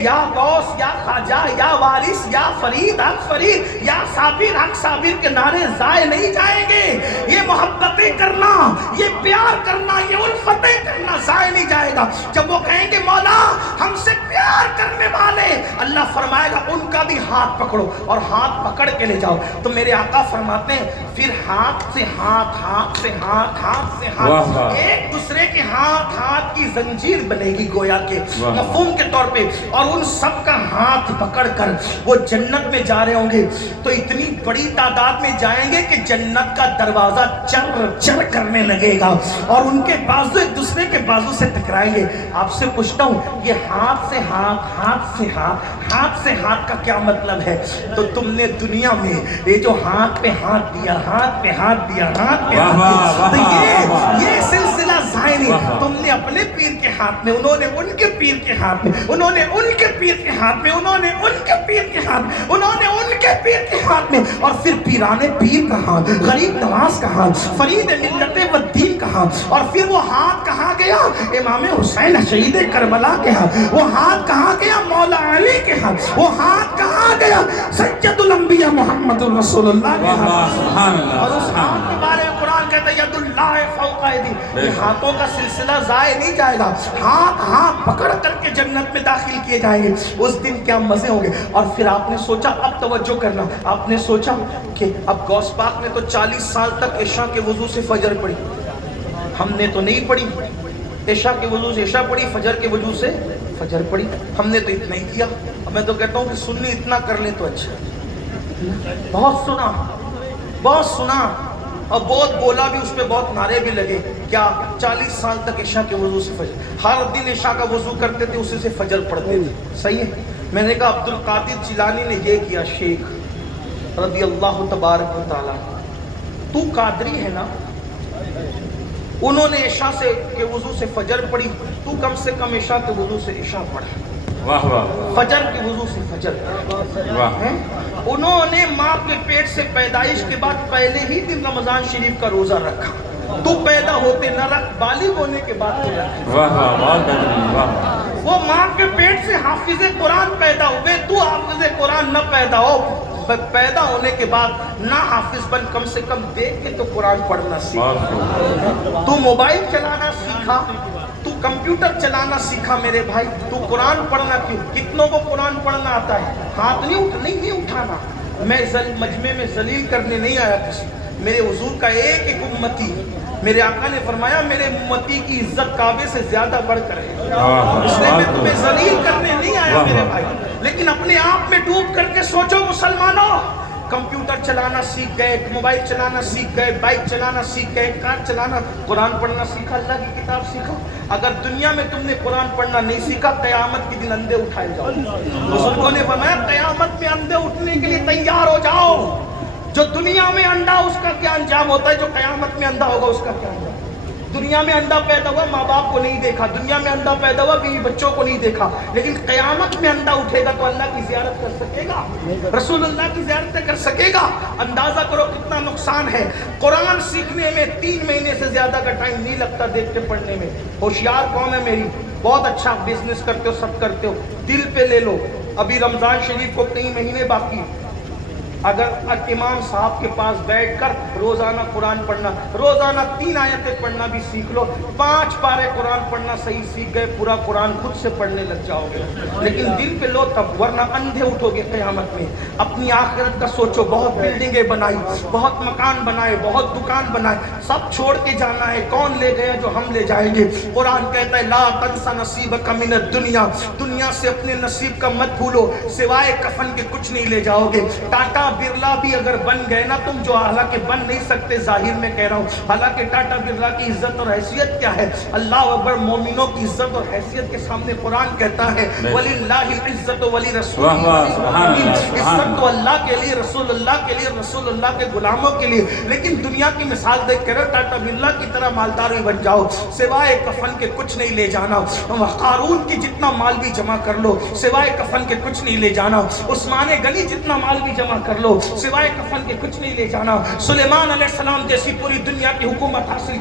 یا غوث یا خواجہ یا وارث یا فرید حق فرید یا صابر حق صابر کے نعرے ضائع نہیں جائیں گے. یہ محبتیں کرنا، یہ پیار کرنا، یہ الفتیں کرنا ضائع نہیں جائے گا. جب وہ کہیں گے مولا ہم سے پیار کرنے والے، اللہ فرمائے گا ان کا بھی ہاتھ پکڑو اور ہاتھ پکڑ کے لے جاؤ. تو میرے آقا فرماتے ہیں پھر ہاتھ سے ہاتھ، ہاتھ سے ہاتھ، ہاتھ سے ہاتھ، ایک دوسرے کے ہاتھ ہاتھ کی زنجیر بنے گی گویا کے مفہوم کے طور پہ، اور ان سب کا ہاتھ پکڑ کر وہ جنت میں جا رہے ہوں گے. تو اتنی بڑی تعداد میں جائیں گے کہ جنت کا دروازہ چر چر کرنے لگے گا اور ان کے بازو ایک دوسرے کے بازو سے ٹکرائیں گے. آپ سے پوچھتا ہوں یہ ہاتھ سے ہاتھ، ہاتھ سے ہاتھ، ہاتھ سے ہاتھ کا کیا مطلب ہے؟ تو تم نے دنیا میں یہ جو ہاتھ پہ ہاتھ دیا، ہاتھ پہ ہاتھ دیا، ہاتھ پہ ہاتھ دیا، تو یہ سلسلہ ضائع نہیں. تم نے اپنے پیر کے ہاتھ میں، انہوں نے ان کے پیر کے ہاتھ میں، انہوں نے ان کے پیر کے ہاتھ میں، انہوں نے ان کے پیر کے ہاتھ میں، انہوں نے ان کے پیر کے ہاتھ میں، اور پھر پیرانے پیر کا ہاتھ، غریب نواز کا ہاتھ، فرید ملت و دین کا ہاتھ. اور پھر وہ ہاتھ کہاں گیا؟ امام حسین شہید کربلا کے ہاتھ. وہ ہاتھ کہاں گیا؟ مولا علی کے ہاتھ. وہ ہاتھ کہاں گیا؟ سید الانبیاء محمد رسول اللہ کے ہاتھ. اور اس ہاتھ کے بارے میں قرآن کہتا ہے ید اللہ فوق ایدی. یہ ہاتھوں کا سلسلہ ضائع نہیں جائے گا. ہاتھ پکڑ کر کے جنت میں داخل کیے جائیں گے. اس دن کیا مزے ہوں گے. اور پھر آپ نے سوچا، اب توجہ کرنا، آپ نے سوچا کہ اب غوث پاک نے تو 40 سال تک عشاء کے وضو سے فجر پڑھی، ہم نے تو نہیں پڑھی. عشاء کے وضو سے عشاء پڑھی، فجر کے وضو سے فجر پڑھی، ہم نے تو اتنا ہی کیا. میں تو کہتا ہوں کہ سنی اتنا کر لیں تو اچھا. بہت سنا، بہت سنا، اور بہت بولا بھی، اس پہ بہت نعرے بھی لگے. کیا 40 سال تک عشاء کے وضو سے فجر، ہر دن عشاء کا وضو کرتے تھے، اسی سے فجر پڑھتے تھے. صحیح ہے. میں نے کہا عبد القادر جیلانی نے یہ کیا، شیخ رضی اللہ تبارک و تعالی، تو قادری ہے نا، انہوں نے عشاء سے کے وضو سے فجر پڑھی، تو کم سے کم عشاء کے وضو سے عشاء پڑھا، واہ واہ، فجر کے وضو سے فجر. انہوں نے ماں کے پیٹ سے پیدائش کے بعد پہلے ہی دن رمضان شریف کا روزہ رکھا. تو پیدا ہوتے نہ رکھ، بالغ ہونے کے بعد تو رکھ. واہ واہ، بہت بہترین، واہ. وہ ماں کے پیٹ سے حافظ قرآن پیدا ہوئے، تو حافظ قرآن نہ پیدا ہو، پیدا ہونے کے بعد نہ حافظ بن، کم سے کم دیکھ کے تو قرآن پڑھنا سیکھا. تو موبائل چلانا سیکھا، تو کمپیوٹر چلانا سیکھا میرے بھائی، تو قرآن پڑھنا کیوں؟ کتنوں کو قرآن پڑھنا آتا ہے؟ ہاتھ نہیں اٹھانا. میں مجمع میں ذلیل کرنے نہیں آیا کسی. میرے حضور کا ایک ایک امتی، میرے آقا نے فرمایا میرے امتی کی عزت کعبے سے زیادہ بڑھ کر ہے، اس لیے میں تمہیں ذلیل کرنے نہیں آیا میرے بھائی. لیکن اپنے آپ میں ڈوب کر کے سوچو مسلمانوں، کمپیوٹر چلانا سیکھ گئے، موبائل چلانا سیکھ گئے، بائک چلانا سیکھ گئے، کار چلانا، قرآن پڑھنا سیکھا، اللہ کی کتاب سیکھا. اگر دنیا میں تم نے قرآن پڑھنا نہیں سیکھا، قیامت کے دن اندھے اٹھائے جاؤ. بزرگوں نے فرمایا قیامت میں اندھے اٹھنے کے لیے تیار ہو جاؤ. جو دنیا میں انڈا، اس کا کیا انجام ہوتا ہے، جو قیامت میں اندھا ہوگا اس کا کیا انجام. دنیا میں انڈا پیدا ہوا، ماں باپ کو نہیں دیکھا، دنیا میں انڈا پیدا ہوا، بیوی بچوں کو نہیں دیکھا، لیکن قیامت میں انڈا اٹھے گا تو اللہ کی زیارت کر سکے گا، رسول اللہ کی زیارت کر سکے گا. اندازہ کرو کتنا نقصان ہے. قرآن سیکھنے میں 3 مہینے سے زیادہ کا ٹائم نہیں لگتا، دیکھ کے پڑھنے میں. ہوشیار قوم ہے میری، بہت اچھا بزنس کرتے ہو، سب کرتے ہو. دل پہ لے لو، ابھی رمضان شریف کو 3 مہینے باقی. اگر امام صاحب کے پاس بیٹھ کر روزانہ قرآن پڑھنا، روزانہ 3 آیتیں پڑھنا بھی سیکھ لو، 5 پارے قرآن پڑھنا صحیح سیکھ گئے، پورا قرآن خود سے پڑھنے لگ جاؤ گے. لیکن دل پہ لو تب، ورنہ اندھے اٹھو گے قیامت میں. اپنی آخرت کا سوچو. بہت بلڈنگیں بنائی، بہت مکان بنائے، بہت دکان بنائے، سب چھوڑ کے جانا ہے. کون لے گیا جو ہم لے جائیں گے؟ قرآن کہتا ہے لا تنس نصیبک من الدنیا، دنیا سے اپنے نصیب کا مت بھولو، سوائے کفن کے کچھ نہیں لے جاؤ گے. ٹاٹا برلا بھی اگر بن گئے نا تم، جو حالانکہ بن نہیں سکتے، ظاہر میں کہہ رہا ہوں، حالانکہ ٹاٹا برلا کی عزت اور حیثیت کیا ہے؟ اللہ اکبر. مومنوں کی عزت اور حیثیت کے سامنے قرآن کہتا ہے وَلِلَّهِ الْعِزَّةُ وَلِرَسُولِهِ، عزت تو اللہ کے لیے، رسول اللہ کے لیے، رسول اللہ کے غلاموں کے لیے. لیکن دنیا کی مثال دیکھ کر ٹاٹا برلا کی طرح مالدار بھی بن جاؤ، سوائے کفن کے کچھ نہیں لے جانا. قارون کی جتنا مال بھی جمع کر لو، سوائے کفن کے کچھ نہیں لے جانا. عثمان غنی جتنا مال بھی جمع کر لو، سوائے کفن کے کچھ نہیں لے جانا. سلیمان علیہ السلام جیسی پوری دنیا کی حکومت حاصل